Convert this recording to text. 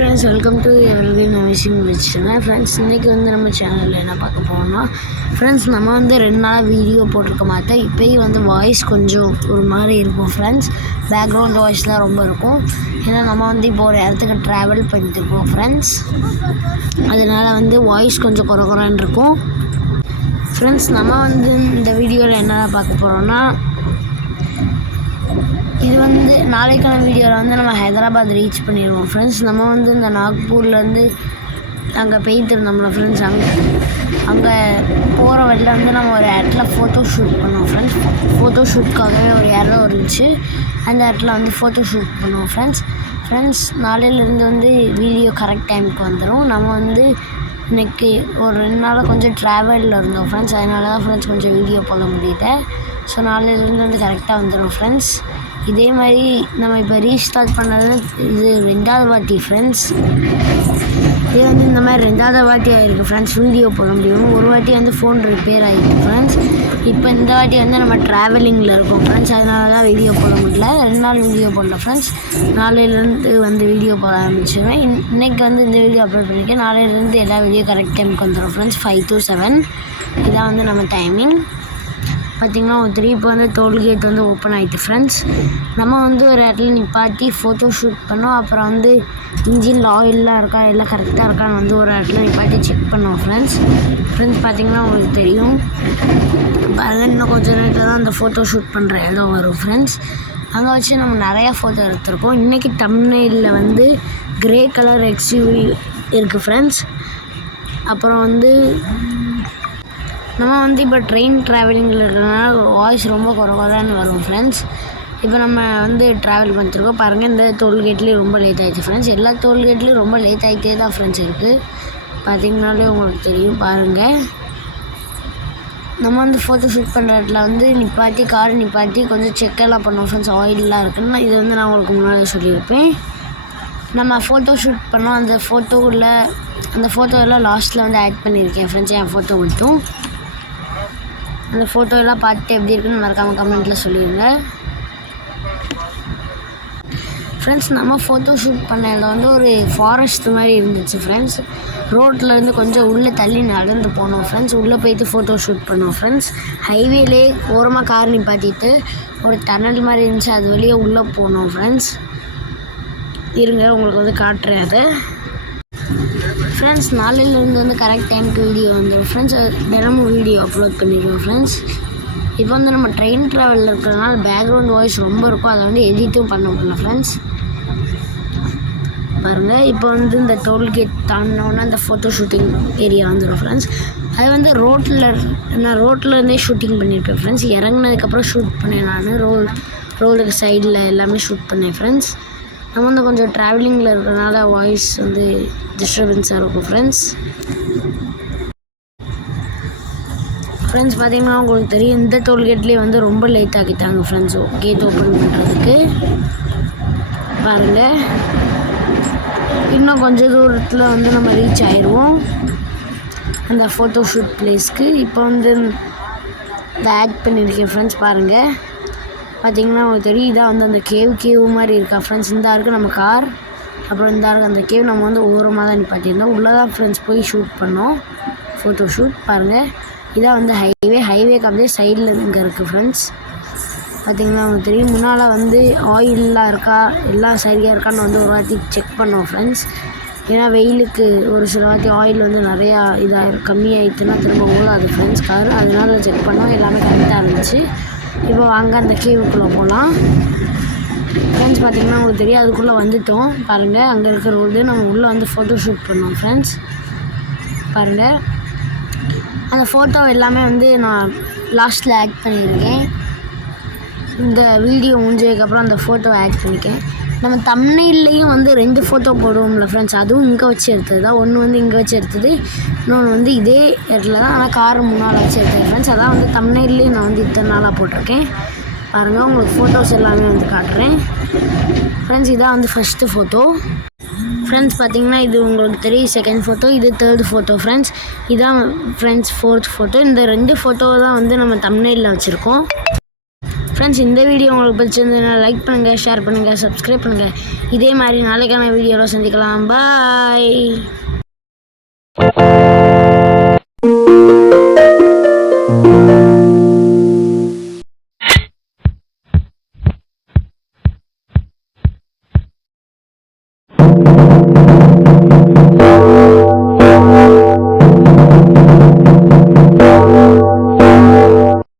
Friends, welcome to evergreen amazing which channel. Friends, இன்றைக்கி வந்து நம்ம சேனலில் என்ன பார்க்க போகிறோம்னா, ஃப்ரெண்ட்ஸ் நம்ம வந்து 2 நாள் வீடியோ போட்டிருக்க மாட்டோம். இப்போயும் வந்து வாய்ஸ் கொஞ்சம் ஒரு மாதிரி இருக்கும் ஃப்ரெண்ட்ஸ். பேக்ரவுண்ட் வாய்ஸ்லாம் ரொம்ப இருக்கும். ஏன்னா நம்ம வந்து இப்போ ஒரு இடத்துக்கு ட்ராவல் பண்ணிட்டு இருக்கோம் ஃப்ரெண்ட்ஸ். அதனால் வந்து வாய்ஸ் கொஞ்சம் குறைன்னு இருக்கும் ஃப்ரெண்ட்ஸ். நம்ம வந்து இந்த வீடியோவில் என்ன பார்க்க போகிறோன்னா, இது வந்து நாளைக்கான வீடியோவில் வந்து நம்ம ஹைதராபாத் ரீச் பண்ணிடுவோம் ஃப்ரெண்ட்ஸ். நம்ம வந்து இந்த நாக்பூர்லேருந்து அங்கே போயிட்டு இருந்தோம்ல ஃப்ரெண்ட்ஸ். அங்கே போகிற வழியில் வந்து நம்ம ஒரு இடத்துல ஃபோட்டோ ஷூட் பண்ணோம் ஃப்ரெண்ட்ஸ். ஃபோட்டோ ஷூட்காகவே ஒரு இடம் இருந்துச்சு. அந்த இடத்துல வந்து ஃபோட்டோ ஷூட் பண்ணுவோம் ஃப்ரெண்ட்ஸ். நாளையிலேருந்து வந்து வீடியோ கரெக்ட் டைமுக்கு வந்துடும். நம்ம வந்து இன்றைக்கி ஒரு 2 நாளாக கொஞ்சம் ட்ராவலில் இருந்தோம் ஃப்ரெண்ட்ஸ். அதனால தான் ஃப்ரெண்ட்ஸ் கொஞ்சம் வீடியோ போட முடியல. ஸோ நாளையிலேருந்து வந்து கரெக்டாக வந்துடும் ஃப்ரெண்ட்ஸ். இதே மாதிரி நம்ம இப்போ ரீஸ்டார்ட் பண்ணது இது 2வது வாட்டி ஃப்ரெண்ட்ஸ். இதே வந்து இந்த மாதிரி 2வது வாட்டி ஆகிருக்கு ஃப்ரெண்ட்ஸ் வீடியோ போட முடியும். ஒரு வாட்டி வந்து ஃபோன் ரிப்பேர் ஆகிருக்கு ஃப்ரெண்ட்ஸ். இப்போ இந்த வாட்டி வந்து நம்ம ட்ராவலிங்கில் இருக்கோம் ஃப்ரெண்ட்ஸ். அதனால தான் வீடியோ போட முடியல. 2 நாள் வீடியோ போடல ஃப்ரெண்ட்ஸ். நாளையிலேருந்து வந்து வீடியோ போட ஆரம்பிச்சிடுவேன். இன்றைக்கி வந்து இந்த வீடியோ அப்லோட் பண்ணியிருக்கேன். நாளையிலேருந்து எல்லா வீடியோ கரெக்ட் டைமுக்கு வந்துடும் ஃப்ரெண்ட்ஸ். 5 to 7 இதான் வந்து நம்ம டைமிங். பார்த்திங்கன்னா ஒரு 3 இப்போ வந்து டோல்கேட் வந்து ஓப்பன் ஆகிட்டு ஃப்ரெண்ட்ஸ். நம்ம வந்து ஒரு இடத்துல நிப்பாட்டி ஃபோட்டோ ஷூட் பண்ணோம். அப்புறம் வந்து இன்ஜினில் ஆயிலெலாம் இருக்கா எல்லாம் கரெக்டாக இருக்கான்னு வந்து ஒரு இடத்துல நிப்பாட்டி செக் பண்ணோம் ஃப்ரெண்ட்ஸ். பார்த்திங்கன்னா உங்களுக்கு தெரியும். அது இன்னும் கொஞ்சம் நேரத்தில் தான் அந்த ஃபோட்டோ ஷூட் பண்ணுற இடம் வரும் ஃப்ரெண்ட்ஸ். அங்கே வச்சு நம்ம நிறையா ஃபோட்டோ எடுத்திருக்கோம். இன்றைக்கி தம்ப்நெயிலில் வந்து கிரே கலர் எக்ஸ்யூவி இருக்குது ஃப்ரெண்ட்ஸ். அப்புறம் வந்து நம்ம வந்து இப்போ ட்ரெயின் ட்ராவலிங்கில் இருக்கிறதுனால வாய்ஸ் ரொம்ப குறைவாதான் வரும் ஃப்ரெண்ட்ஸ். இப்போ நம்ம வந்து ட்ராவல் பண்ணிட்டுருக்கோம் பாருங்கள். இந்த டோல்கேட்லேயும் ரொம்ப லேட் ஆகிடுச்சு ஃப்ரெண்ட்ஸ். எல்லா டோல்கேட்லேயும் ரொம்ப லேட் ஆகிட்டே தான் ஃப்ரெண்ட்ஸ் இருக்குது. பார்த்திங்கனாலே உங்களுக்கு தெரியும் பாருங்கள். நம்ம வந்து ஃபோட்டோ ஷூட் பண்ணுற இடத்துல வந்து நிப்பாட்டி கார் நிப்பாட்டி கொஞ்சம் செக்கெல்லாம் பண்ணோம் ஃப்ரெண்ட்ஸ். ஆயிலெலாம் இருக்குன்னு இது வந்து நான் உங்களுக்கு முன்னாடி சொல்லியிருப்பேன். நம்ம ஃபோட்டோ ஷூட் பண்ணோம். அந்த ஃபோட்டோவெல்லாம் லாஸ்ட்டில் வந்து ஆட் பண்ணியிருக்கேன் ஃப்ரெண்ட்ஸ். என் ஃபோட்டோ மட்டும் அந்த ஃபோட்டோலாம் பார்த்துட்டு எப்படி இருக்குன்னு மறக்காமல் கமெண்ட்டில் சொல்லிடுங்க ஃப்ரெண்ட்ஸ். நம்ம ஃபோட்டோ ஷூட் பண்ண இடம் வந்து ஒரு ஃபாரஸ்ட் மாதிரி இருந்துச்சு ஃப்ரெண்ட்ஸ். ரோட்லேருந்து கொஞ்சம் உள்ளே தள்ளி நடந்து போனோம் ஃப்ரெண்ட்ஸ். உள்ளே போயிட்டு ஃபோட்டோ ஷூட் பண்ணோம் ஃப்ரெண்ட்ஸ். ஹைவேலே ஓரமாக கார் நிப்பாட்டிட்டு ஒரு டனல் மாதிரி இருந்துச்சு. அது வழியே உள்ளே போனோம் ஃப்ரெண்ட்ஸ். இருங்க உங்களுக்கு வந்து காட்டுறேன் அதை ஃப்ரெண்ட்ஸ். நாளையிலேருந்து வந்து கரெக்ட் டைமுக்கு வீடியோ வந்துடும் ஃப்ரெண்ட்ஸ். தினமும் வீடியோ அப்லோட் பண்ணிடுவோம் ஃப்ரெண்ட்ஸ். இப்போ வந்து நம்ம ட்ரெயின் ட்ராவலில் இருக்கிறதுனால பேக்ரவுண்ட் வாய்ஸ் ரொம்ப இருக்கும். அதை வந்து எடிட்டும் பண்ண முடியல ஃப்ரெண்ட்ஸ். பாருங்கள், இப்போ வந்து இந்த டோல்கேட் தாண்டினோன்னா அந்த ஃபோட்டோ ஷூட்டிங் ஏரியா வந்துடும் ஃப்ரெண்ட்ஸ். அது வந்து நான் ரோட்லேருந்தே ஷூட்டிங் பண்ணியிருப்பேன் ஃப்ரெண்ட்ஸ். இறங்கினதுக்கப்புறம் ஷூட் பண்ணேன் நான். ரோடுக்கு சைடில் எல்லாமே ஷூட் பண்ணேன் ஃப்ரெண்ட்ஸ். நம்ம வந்து கொஞ்சம் ட்ராவலிங்கில் இருக்கிறதுனால வாய்ஸ் வந்து டிஸ்டர்பன்ஸாக இருக்கும் ஃப்ரெண்ட்ஸ். பார்த்திங்கன்னா உங்களுக்கு தெரியும் இந்த டோல்கேட்லேயே வந்து ரொம்ப லேட் ஆக்கிட்டாங்க ஃப்ரெண்ட்ஸ் கேட் ஓப்பன் பண்ணுறதுக்கு. பாருங்கள், இன்னும் கொஞ்சம் தூரத்தில் வந்து நம்ம ரீச் ஆயிடுவோம் அந்த ஃபோட்டோ ஷூட் பிளேஸ்க்கு. இப்போ வந்து இதை ஆட் பண்ணியிருக்கேன் ஃப்ரெண்ட்ஸ். பாருங்கள், பார்த்திங்கன்னா உங்களுக்கு தெரியும். இதான் வந்து அந்த கேவ் மாதிரி இருக்கா ஃப்ரெண்ட்ஸ். இந்த இருக்குது நம்ம கார், அப்புறம் இந்த இருக்குது அந்த கேவ். நம்ம வந்து ஓரமாக தான் நிப்பாட்டியிருந்தோம். உள்ளே தான் ஃப்ரெண்ட்ஸ் போய் ஷூட் பண்ணோம் ஃபோட்டோ ஷூட். பாருங்கள், இதான் வந்து ஹைவேக்கு அப்படியே சைடில் இங்கே இருக்குது ஃப்ரெண்ட்ஸ். பார்த்திங்கன்னா உங்களுக்கு தெரியும். முன்னால் வந்து ஆயிலெலாம் இருக்கா எல்லாம் சரியாக இருக்கான்னு வந்து ஒரு வாட்டி செக் பண்ணோம் ஃப்ரெண்ட்ஸ். ஏன்னா வெயிலுக்கு ஒரு சில வாட்டி ஆயில் வந்து நிறையா கம்மியாகிடுச்சுன்னா திரும்ப ஓடாது ஃப்ரெண்ட்ஸ் கார். அதனால செக் பண்ணோம். எல்லாமே கரெக்டாக இருந்துச்சு. இப்போ வாங்க அந்த கேவுக்குள்ளே போகலாம் ஃப்ரெண்ட்ஸ். பார்த்திங்கன்னா உங்களுக்கு தெரியும் அதுக்குள்ளே வந்துவிட்டோம். பாருங்கள், அங்கே இருக்கிற ரோடு நம்ம உள்ளே வந்து ஃபோட்டோ ஷூட் பண்ணோம் ஃப்ரெண்ட்ஸ். பாருங்கள், அந்த ஃபோட்டோ எல்லாமே வந்து நான் லாஸ்ட்டில் ஆட் பண்ணியிருக்கேன். இந்த வீடியோ முடிஞ்சதுக்கப்புறம் அந்த ஃபோட்டோ ஆட் பண்ணியிருக்கேன். நம்ம தம்ப்நெயில்லையும் வந்து 2 ஃபோட்டோ போடுவோம்ல ஃப்ரெண்ட்ஸ். அதுவும் இங்கே வச்சு எடுத்தது தான். ஒன்று வந்து இங்கே வச்சு எடுத்தது, இன்னொன்று வந்து இதே இடத்துல தான். ஆனால் கார் முன்னால் வச்சு எடுத்தேன் ஃப்ரெண்ட்ஸ். அதான் வந்து தம்ப்நெயில்லையும் நான் வந்து இத்தனை நாளாக போட்டிருக்கேன். பாருங்கள், உங்களுக்கு ஃபோட்டோஸ் எல்லாமே வந்து காட்டுறேன் ஃப்ரெண்ட்ஸ். இதான் வந்து ஃபஸ்ட்டு ஃபோட்டோ ஃப்ரெண்ட்ஸ். பார்த்திங்கன்னா இது உங்களுக்கு தெரியும் 2nd ஃபோட்டோ, இது 3rd ஃபோட்டோ ஃப்ரெண்ட்ஸ். இதான் ஃப்ரெண்ட்ஸ் 4th ஃபோட்டோ. இந்த 2 ஃபோட்டோவை தான் வந்து நம்ம தம்ப்நெயிலில் வச்சுருக்கோம் ஃப்ரெண்ட்ஸ் இந்த வீடியோ உங்களுக்கு பிடிச்சிருந்ததுன்னா லைக் பண்ணுங்கள், ஷேர் பண்ணுங்கள், சப்ஸ்கிரைப் பண்ணுங்கள். இதே மாதிரி நாளைக்கான வீடியோவில் சந்திக்கலாம். பாய்.